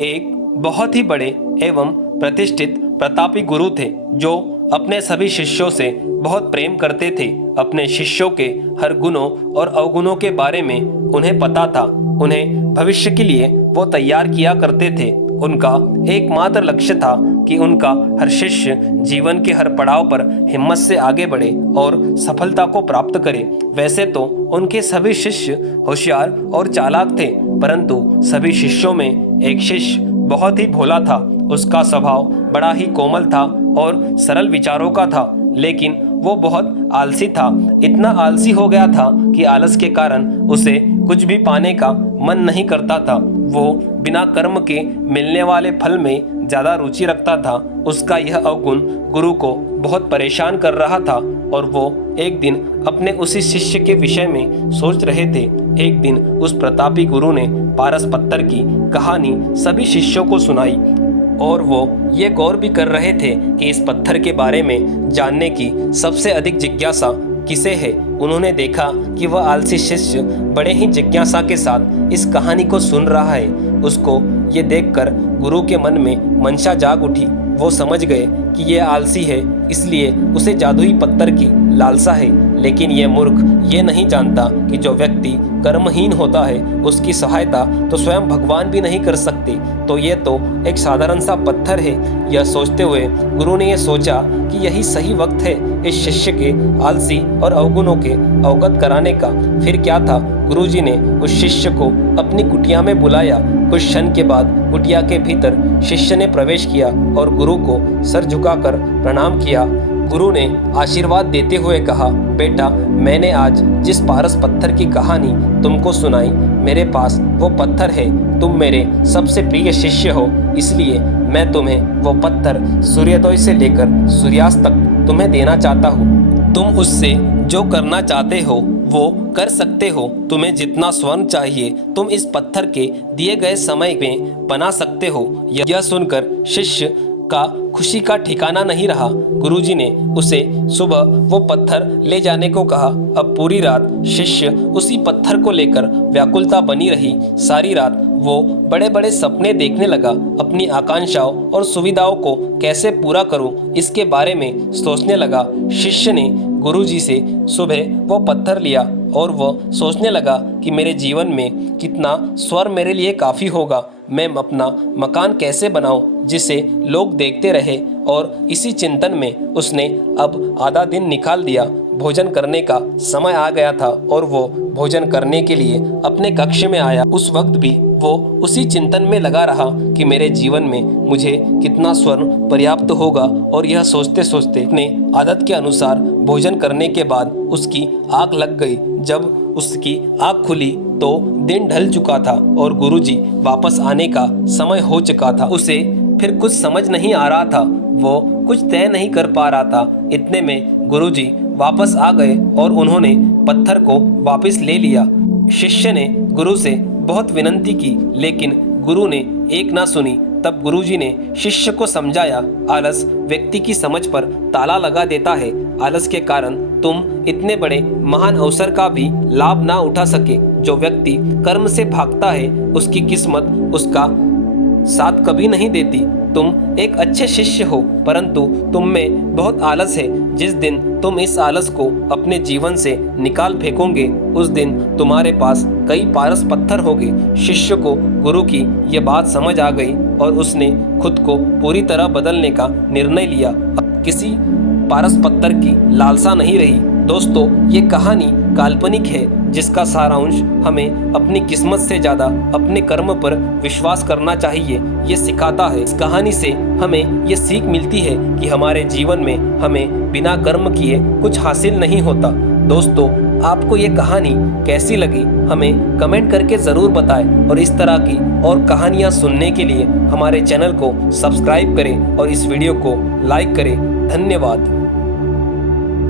एक बहुत ही बड़े एवं प्रतिष्ठित प्रतापी गुरु थे जो अपने सभी शिष्यों से बहुत प्रेम करते थे। अपने शिष्यों के हर गुणों और अवगुणों के बारे में उन्हें पता था। उन्हें भविष्य के लिए वो तैयार किया करते थे। उनका एकमात्र लक्ष्य था कि उनका हर शिष्य जीवन के हर पड़ाव पर हिम्मत से आगे बढ़े और सफलता को प्राप्त करे। वैसे तो उनके सभी शिष्य होशियार और चालाक थे, परंतु सभी शिष्यों में एक शिष्य बहुत ही भोला था। उसका स्वभाव बड़ा ही कोमल था और सरल विचारों का था, लेकिन वो बहुत आलसी था। इतना आलसी हो गया था कि आलस के कारण उसे कुछ भी पाने का मन नहीं करता था। वो बिना कर्म के मिलने वाले फल में ज्यादा रुचि रखता था। उसका यह अवगुण गुरु को बहुत परेशान कर रहा था और वो एक दिन अपने उसी शिष्य के विषय में सोच रहे थे। एक दिन उस प्रतापी गुरु ने पारस पत्थर की कहानी सभी शिष्यों को सुनाई और वो ये गौर भी कर रहे थे कि इस पत्थर के बारे में जानने की सबसे अधिक जिज्ञासा किसे है। उन्होंने देखा कि वह आलसी शिष्य बड़े ही जिज्ञासा के साथ इस कहानी को सुन रहा है। उसको ये देखकर गुरु के मन में मंशा जाग उठी। वो समझ गए कि ये आलसी है, इसलिए उसे जादुई पत्थर की लालसा है। लेकिन यह मूर्ख ये नहीं जानता कि जो व्यक्ति कर्महीन होता है उसकी सहायता तो स्वयं भगवान भी नहीं कर सकते, तो ये तो एक साधारण सा पत्थर है। यह सोचते हुए गुरु ने यह सोचा कि यही सही वक्त है इस शिष्य के आलसी और अवगुणों के अवगत कराने का। फिर क्या था, गुरुजी ने उस शिष्य को अपनी कुटिया में बुलाया। कुछ क्षण के बाद कुटिया के भीतर शिष्य ने प्रवेश किया और गुरु को सर झुकाकर प्रणाम किया। गुरु ने आशीर्वाद देते हुए कहा, बेटा, मैंने आज जिस पारस पत्थर की कहानी तुमको सुनाई, मेरे पास वो पत्थर है। तुम मेरे सबसे प्रिय शिष्य हो, इसलिए मैं तुम्हें वो पत्थर सूर्योदय से लेकर सूर्यास्त तक तुम्हें देना चाहता हूँ। तुम उससे जो करना चाहते हो वो कर सकते हो। तुम्हें जितना स्वर्ण चाहिए तुम इस पत्थर के दिए गए समय में बना सकते हो। यह सुनकर शिष्य का खुशी का ठिकाना नहीं रहा। गुरुजी ने उसे सुबह वो पत्थर ले जाने को कहा। अब पूरी रात शिष्य उसी पत्थर को लेकर व्याकुलता बनी रही। सारी रात वो बड़े बड़े सपने देखने लगा। अपनी आकांक्षाओं और सुविधाओं को कैसे पूरा करूं, इसके बारे में सोचने लगा। शिष्य ने गुरुजी से सुबह वो पत्थर लिया और वो सोचने लगा कि मेरे जीवन में कितना स्वर्ण मेरे लिए काफ़ी होगा। मैं अपना मकान कैसे बनाऊं जिसे लोग देखते रहे, और इसी चिंतन में उसने अब आधा दिन निकाल दिया। भोजन करने का समय आ गया था और वो भोजन करने के लिए अपने कक्ष में आया। उस वक्त भी वो उसी चिंतन में लगा रहा कि मेरे जीवन में मुझे कितना स्वर्ण पर्याप्त होगा, और यह सोचते सोचते अपने आदत के अनुसार भोजन करने के बाद उसकी आँख लग गई। जब उसकी आँख खुली तो दिन ढल चुका था और गुरुजी वापस आने का समय हो चुका था। उसे फिर कुछ समझ नहीं आ रहा था, वो कुछ तय नहीं कर पा रहा था। इतने में गुरुजी वापस आ गए और उन्होंने पत्थर को वापस ले लिया। शिष्य ने गुरु से बहुत विनती की, लेकिन गुरु ने एक ना सुनी। तब गुरुजी ने शिष्य को समझाया, आलस व्यक्ति की समझ पर ताला लगा देता है। आलस के कारण तुम इतने बड़े महान अवसर का भी लाभ ना उठा सके। जो व्यक्ति कर्म से भागता है उसकी किस्मत उसका साथ कभी नहीं देती। तुम एक अच्छे शिष्य हो, परंतु तुम में बहुत आलस है। जिस दिन तुम इस आलस को अपने जीवन से निकाल फेंकोगे, उस दिन तुम्हारे पास कई पारस पत्थर होंगे। शिष्य को गुरु की ये बात समझ आ गई और उसने खुद को पूरी तरह बदलने का निर्णय लिया। अब किसी पारस पत्थर की लालसा नहीं रही। दोस्तों, ये कहानी काल्पनिक है, जिसका सारांश हमें अपनी किस्मत से ज़्यादा अपने कर्म पर विश्वास करना चाहिए, ये सिखाता है। इस कहानी से हमें ये सीख मिलती है कि हमारे जीवन में हमें बिना कर्म किए कुछ हासिल नहीं होता। दोस्तों, आपको ये कहानी कैसी लगी हमें कमेंट करके ज़रूर बताएं, और इस तरह की और कहानियाँ सुनने के लिए हमारे चैनल को सब्सक्राइब करें और इस वीडियो को लाइक करें। धन्यवाद।